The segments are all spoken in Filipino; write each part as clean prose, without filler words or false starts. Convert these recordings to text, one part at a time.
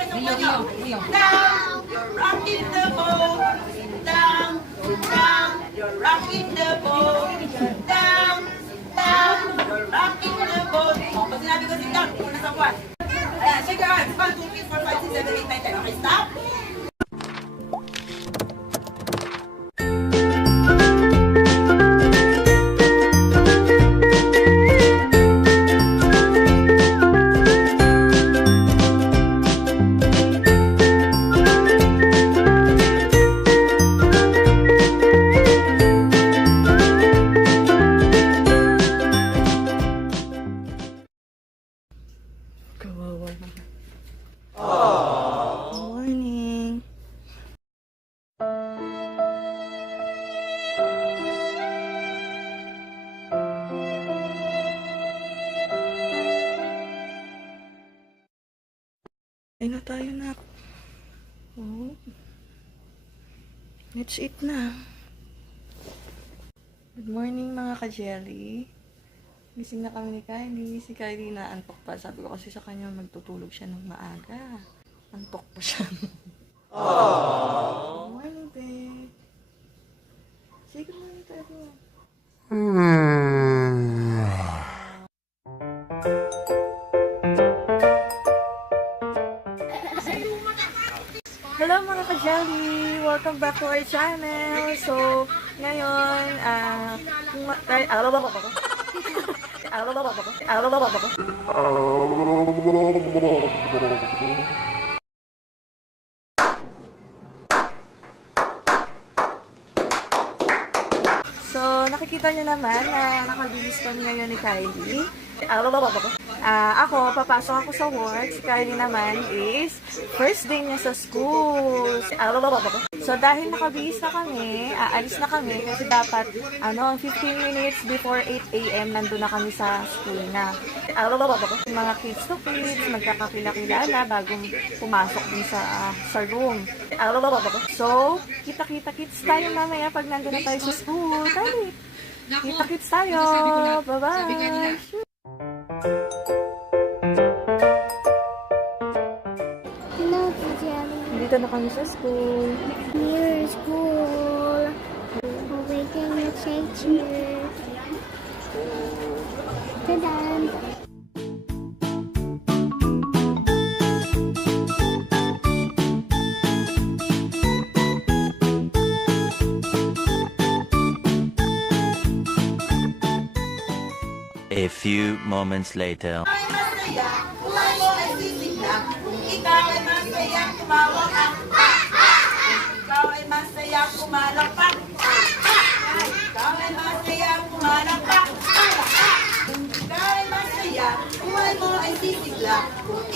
Now you're rocking the boat. Down, down, you're rocking the boat. Down, down, you're rocking the boat. O, pag sinabi ko sit down, una sa kwan. Ayan, shake your hands. 1, 2, 3, 4, 5, 6, 7, 8, 9, 10. Okay, stop. Kawawa naman. Morning. Ay na tayo na. Oh. Let's eat na. Good morning mga ka-jelly. Gising na kami ni Kylie. Si Kylie na antok pa. Sabi ko kasi sa kanya magtutulog siya ng maaga. Antok pa siya. Aww. Good morning, babe. Say good morning to everyone. Hello mga ka-jelly! Welcome back to our channel! So, ngayon, So, nakikita niyo naman na nakabihis kami ngayon ni Kylie. Ako, papasok ako sa work. Si Kylie naman is first day niya sa school. So, dahil nakabihis na kami, aalis na kami kasi dapat, 15 minutes before 8 a.m. nandun na kami sa school na. Yung mga kids to kids, magkakakilala bago pumasok din sa room. So, kita-kita kids tayo mamaya pag nandun na tayo sa school. Kylie, kita-kits tayo. Bye-bye. Hello, Jelly. Dito na kami sa school. Near school. Awaken your teacher. Ta-da! A few moments later. Ay masaya, buhay mo ay sisigla. Ikaw ay masaya, tumawa ka. Ikaw ay masaya, kumalakpak. Ikaw ay masaya, kumalakpak. Ikaw ay masaya, buhay mo ay sisigla.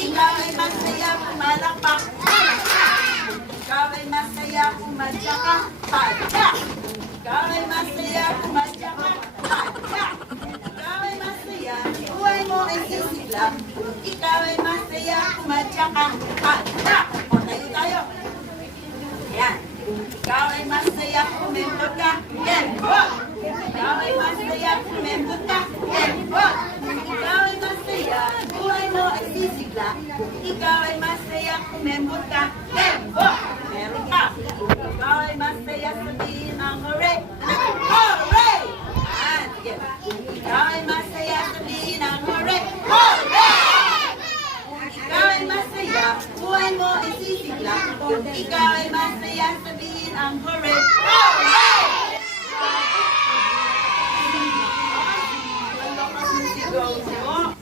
Ikaw ay masaya, kumalakpak. Ikaw ay masaya, kumadya ka. Ikaw ay masaya, kumadya ka. Ikaw ay masaya, buhay mo ay sisigla. Ikaw ay masaya, kumadya ka. O, tayo tayo. Ayan. Ikaw ay masaya, kumembot ka. Yan. Ikaw ay masaya, kumembot ka. Yan. Ikaw ay masaya, buhay mo ay sisigla. Ikaw ay masaya, kumembot ka. Yan. Meron ka. Ikaw ay masaya, sabihin ang hooray. Hooray! Ayan. Sige. Ikaw ay masaya, sabihin ang hooray. Hooray! Ikaw ay masaya, buhay mo ay sisigla. Ikaw ay masaya, sabihin ang hooray. Hooray! Ang lakas ng sigaw mo.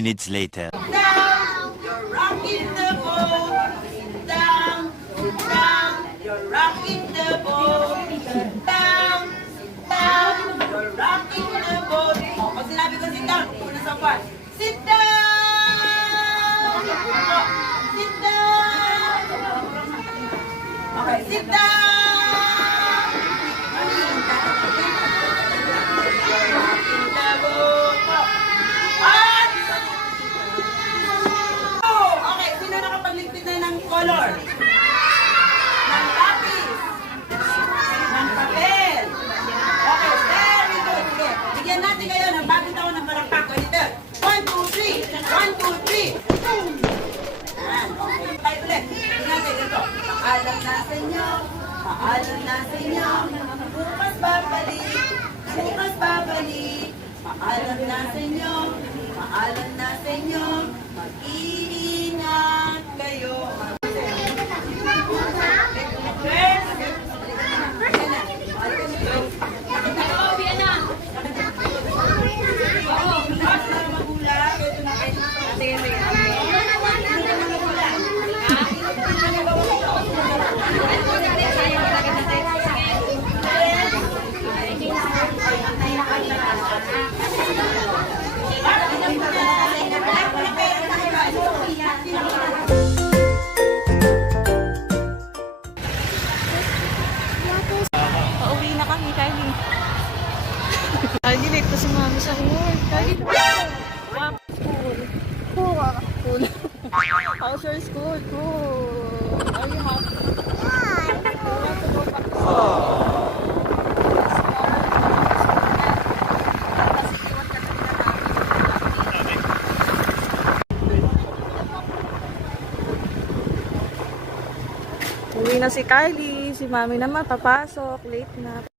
minutes later. Down, you're rocking the boat. Sit down, you're rocking the boat. Sit down, you're rocking the boat. Pag sinabi ko sit down, una sa part. Sit down! Sit down! Okay, sit down! You're rocking the boat. At oh, okay, sino nakapagligpit na ng color? Ng lapis? Ng papel? Okay, very good. Sige, bigyan natin kayo ng bagong taon ng palakpak. Ulit. 1, 2, 3. 1, 2, 3. Boom! Yan. Okay, tayo ulit. Bigyan natin ito. Paalam na sa inyo. Paalam na sa inyo. Bukas babalik. Bukas babalik. Paalam na sa inyo. Paalam na sa inyo. Mag-iingat kayo. Pauwi na kami, Kylie. Kylie, late pa si mami sa work. Kylie, wow, school. Cool. How's your school? Cool. Are you happy? You want to go back to school? Uwi na si Kylie. Si mami naman papasok. Late na.